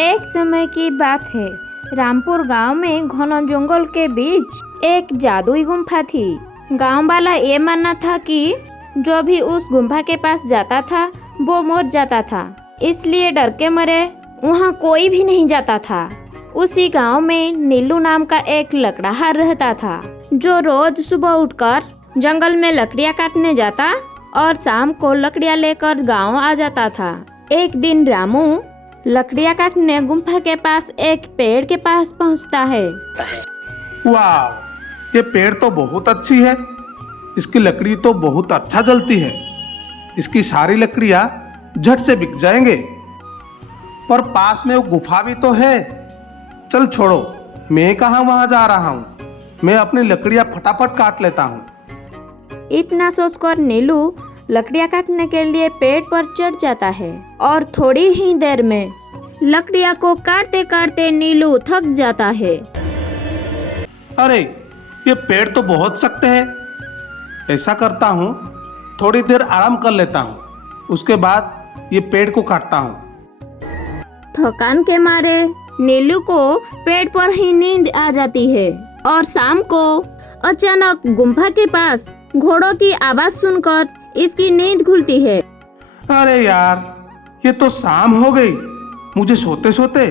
एक समय की बात है। रामपुर गांव में घना जंगल के बीच एक जादुई गुम्फा थी। गांव वाला ये मानना था कि जो भी उस गुम्फा के पास जाता था वो मर जाता था, इसलिए डर के मारे वहाँ कोई भी नहीं जाता था। उसी गांव में नीलू नाम का एक लकड़हार रहता था, जो रोज सुबह उठकर जंगल में लकड़ियाँ काटने जाता और शाम को लकड़ियाँ लेकर गांव आ जाता था। एक दिन रामू लकड़ियाँ काटने गुम्फा के पास एक पेड़ के पास पहुंचता है। वाह, ये पेड़ तो बहुत अच्छी है। इसकी लकड़ी तो बहुत अच्छा जलती है। इसकी सारी लकड़ियाँ झट से बिक जाएंगे। पर पास में वो गुफा भी तो है। चल छोड़ो, मैं कहाँ वहाँ जा रहा हूँ। मैं अपनी लकड़ियाँ फटाफट काट लेता हूँ। इतना सोचकर नीलू लकड़ियाँ काटने के लिए पेड़ पर चढ़ जाता है और थोड़ी ही देर में लकड़ियाँ को काटते काटते नीलू थक जाता है। अरे, ये पेड़ तो बहुत सख्त है। ऐसा करता हूँ, थोड़ी देर आराम कर लेता हूँ, उसके बाद ये पेड़ को काटता हूँ। थकान के मारे नीलू को पेड़ पर ही नींद आ जाती है और शाम को अचानक गुम्फा के पास घोड़ों की आवाज सुनकर इसकी नींद खुलती है। अरे यार, ये तो शाम हो गई मुझे सोते सोते।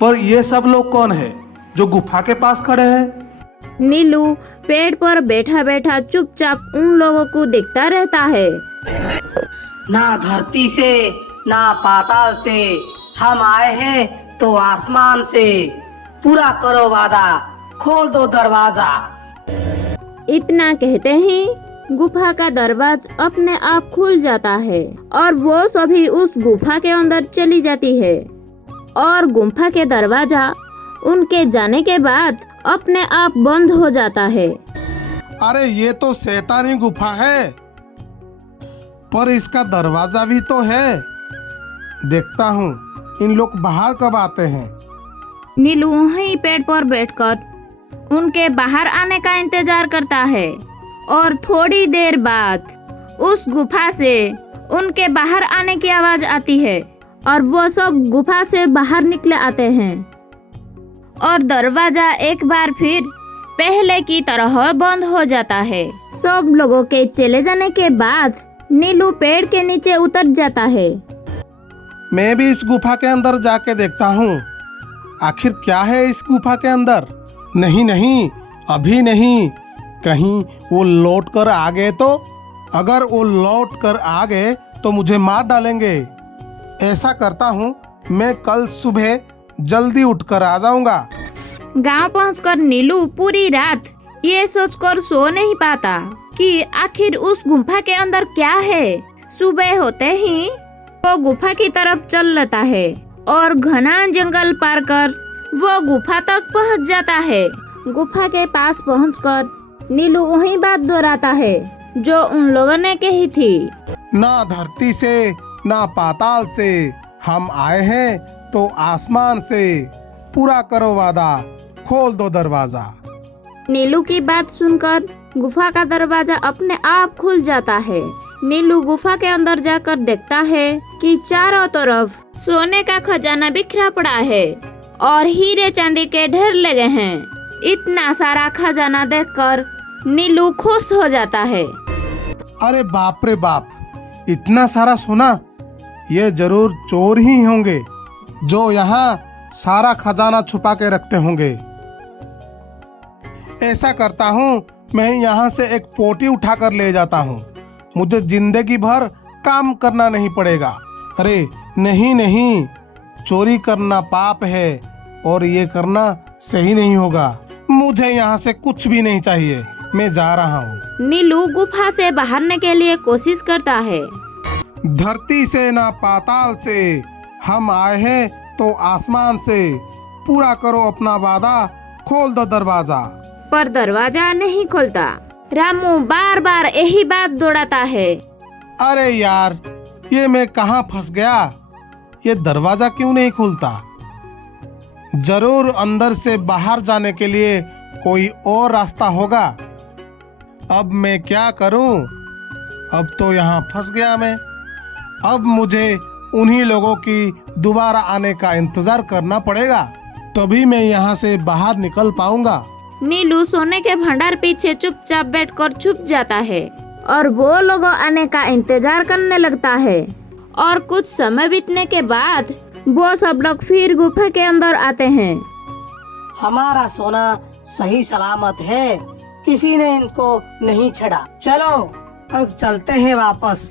पर ये सब लोग कौन है जो गुफा के पास खड़े हैं? नीलू पेड़ पर बैठा बैठा चुपचाप उन लोगों को देखता रहता है। ना धरती से ना पाताल से, हम आए हैं तो आसमान से। पूरा करो वादा, खोल दो दरवाजा। इतना कहते ही गुफा का दरवाजा अपने आप खुल जाता है और वो सभी उस गुफा के अंदर चली जाती है और गुफा के दरवाजा उनके जाने के बाद अपने आप बंद हो जाता है। अरे, ये तो शैतानी गुफा है, पर इसका दरवाजा भी तो है। देखता हूँ इन लोग बाहर कब आते हैं। नीलू वहीं पेड़ पर बैठकर उनके बाहर आने का इंतजार करता है और थोड़ी देर बाद उस गुफा से उनके बाहर आने की आवाज आती है और वो सब गुफा से बाहर निकले आते हैं और दरवाजा एक बार फिर पहले की तरह बंद हो जाता है। सब लोगों के चले जाने के बाद नीलू पेड़ के नीचे उतर जाता है। मैं भी इस गुफा के अंदर जाके देखता हूँ, आखिर क्या है इस गुफा के अंदर। नहीं नहीं, अभी नहीं। कहीं वो लौट कर आ गए तो? अगर वो लौट कर आ गए तो मुझे मार डालेंगे। ऐसा करता हूँ, मैं कल सुबह जल्दी उठकर आ जाऊंगा। गांव पहुंचकर नीलू पूरी रात ये सोचकर सो नहीं पाता कि आखिर उस गुफा के अंदर क्या है। सुबह होते ही वो गुफा की तरफ चल लेता है और घना जंगल पार कर वो गुफा तक पहुंच जाता है। गुफा के पास पहुंचकर नीलू वही बात दोहराता है जो उन लोगों ने कही थी। ना धरती से ना पाताल से, हम आए हैं तो आसमान से। पूरा करो वादा, खोल दो दरवाजा। नीलू की बात सुनकर गुफा का दरवाजा अपने आप खुल जाता है। नीलू गुफा के अंदर जाकर देखता है कि चारों तरफ सोने का खजाना बिखरा पड़ा है और हीरे चांदी के ढेर लगे हैं। इतना सारा खजाना देखकर नीलू खुश हो जाता है। अरे बाप रे बाप, इतना सारा सोना! ये जरूर चोर ही होंगे जो यहाँ सारा खजाना छुपा के रखते होंगे। ऐसा करता हूँ, मैं यहाँ से एक पोटी उठा कर ले जाता हूँ। मुझे जिंदगी भर काम करना नहीं पड़ेगा। अरे नहीं नहीं, चोरी करना पाप है और ये करना सही नहीं होगा। मुझे यहाँ से कुछ भी नहीं चाहिए, मैं जा रहा हूँ। नीलू गुफा से बाहरने के लिए कोशिश करता है। धरती से ना पाताल से, हम आए हैं तो आसमान से। पूरा करो अपना वादा, खोल दो दरवाजा। पर दरवाजा नहीं खुलता। रामू बार बार यही बात दोहराता है। अरे यार, ये मैं कहाँ फंस गया। ये दरवाजा क्यों नहीं खुलता? जरूर अंदर से बाहर जाने के लिए कोई और रास्ता होगा। अब मैं क्या करूं? अब तो यहाँ फंस गया मैं। अब मुझे उन्हीं लोगों की दोबारा आने का इंतजार करना पड़ेगा, तभी मैं यहाँ से बाहर निकल पाऊंगा। नीलू सोने के भंडार पीछे चुपचाप बैठकर छुप जाता है और वो लोगों आने का इंतजार करने लगता है। और कुछ समय बीतने के बाद वो सब लोग फिर गुफा के अंदर आते हैं। हमारा सोना सही सलामत है, किसी ने इनको नहीं छेड़ा। चलो अब चलते हैं वापस।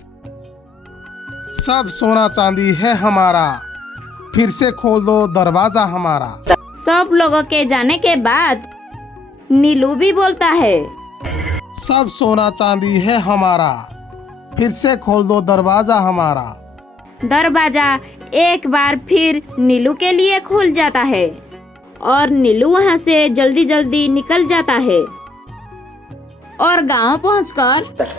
सब सोना चांदी है हमारा, फिर से खोल दो दरवाजा हमारा। सब लोगों के जाने के बाद नीलू भी बोलता है, सब सोना चांदी है हमारा, फिर से खोल दो दरवाजा हमारा। दरवाजा एक बार फिर नीलू के लिए खुल जाता है और नीलू वहाँ से जल्दी जल्दी निकल जाता है और गांव पहुंचकर,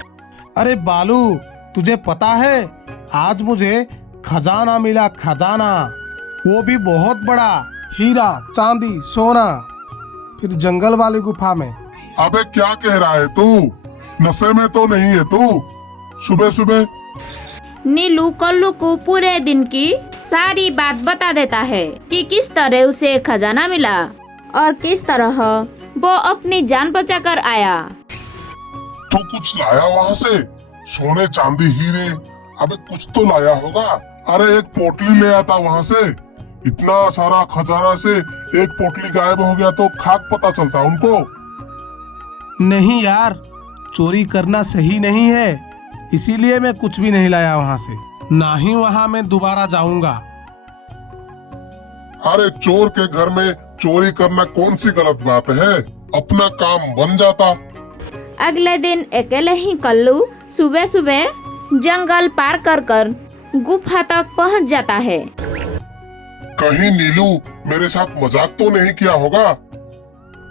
अरे बालू, तुझे पता है आज मुझे खजाना मिला, खजाना, वो भी बहुत बड़ा, हीरा चांदी सोना, फिर जंगल वाली गुफा में। अबे क्या कह रहा है तू? नशे में तो नहीं है तू? सुबह सुबह नीलू कल्लू को पूरे दिन की सारी बात बता देता है कि किस तरह उसे खजाना मिला और किस तरह वो अपनी जान बचाकर आया। तो कुछ लाया वहाँ से? सोने चांदी हीरे, अबे कुछ तो लाया होगा। अरे एक पोटली ले आता वहाँ से। इतना सारा खजाना से एक पोटली गायब हो गया तो खाक पता चलता उनको। नहीं यार, चोरी करना सही नहीं है, इसीलिए मैं कुछ भी नहीं लाया वहाँ से, ना ही वहाँ मैं दोबारा जाऊंगा। अरे चोर के घर में चोरी करना कौन सी गलत बात है? अपना काम बन जाता। अगले दिन अकेले ही कल्लू सुबह सुबह जंगल पार कर गुफा तक पहुंच जाता है। कहीं नीलू मेरे साथ मजाक तो नहीं किया होगा?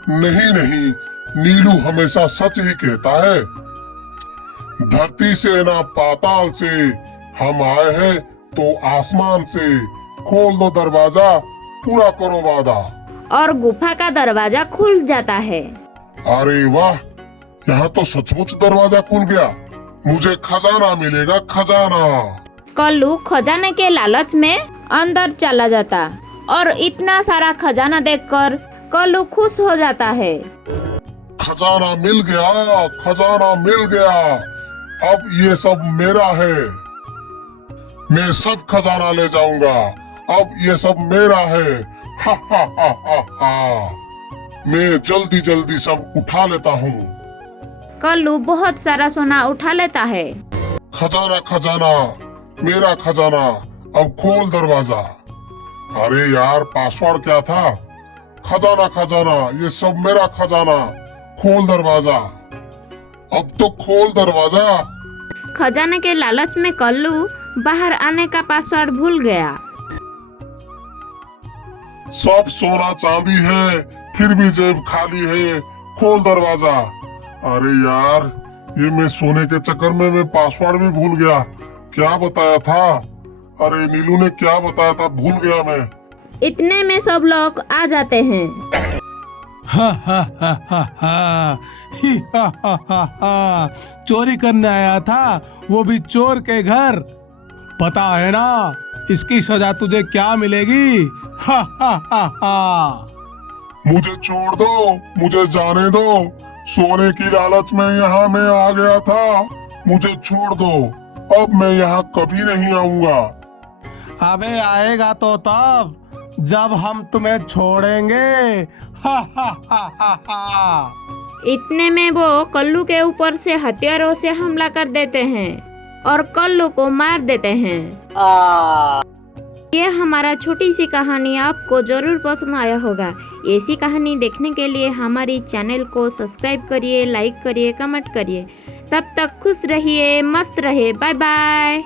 नहीं नहीं, नीलू हमेशा सच ही कहता है। धरती से ना पाताल से हम आए हैं तो आसमान से, खोल दो दरवाजा, पूरा करो वादा। और गुफा का दरवाजा खुल जाता है। अरे वाह, यहाँ तो सचमुच दरवाजा खुल गया। मुझे खजाना मिलेगा, खजाना। कल्लू खजाने के लालच में अंदर चला जाता और इतना सारा खजाना देखकर कल्लू खुश हो जाता है। खजाना मिल गया, खजाना मिल गया, अब ये सब मेरा है। मैं सब खजाना ले जाऊंगा, अब ये सब मेरा है। हा हा हा हा हा। मैं जल्दी जल्दी सब उठा लेता हूँ। कल्लू बहुत सारा सोना उठा लेता है। खजाना खजाना, मेरा खजाना, अब खोल दरवाजा। अरे यार, पासवर्ड क्या था? खजाना खजाना, ये सब मेरा खजाना, खोल दरवाजा। अब तो खोल दरवाजा। खजाने के लालच में कल्लू बाहर आने का पासवर्ड भूल गया। सब सोना चांदी है, फिर भी जेब खाली है, खोल दरवाजा। अरे यार, ये मैं सोने के चक्कर में मैं पासवर्ड भी भूल गया। क्या बताया था? अरे नीलू ने क्या बताया था, भूल गया मैं। इतने में सब लोग आ जाते हैं। हा हा हा हा हा, ही हा हा हा हा, चोरी करने आया था, वो भी चोर के घर। पता है ना इसकी सजा तुझे क्या मिलेगी? हा हा हा हा। मुझे छोड़ दो, मुझे जाने दो। सोने की लालच में यहाँ मैं आ गया था, मुझे छोड़ दो। अब मैं यहाँ कभी नहीं आऊंगा। अबे आएगा तो तब जब हम तुम्हें छोड़ेंगे। हा हा हा हा हा। इतने में वो कल्लू के ऊपर से हथियारों से हमला कर देते हैं और कल्लू को मार देते हैं। ये हमारा छोटी सी कहानी आपको जरूर पसंद आया होगा। ऐसी कहानी देखने के लिए हमारी चैनल को सब्सक्राइब करिए, लाइक करिए, कमेंट करिए। तब तक खुश रहिए, मस्त रहिए। Bye bye.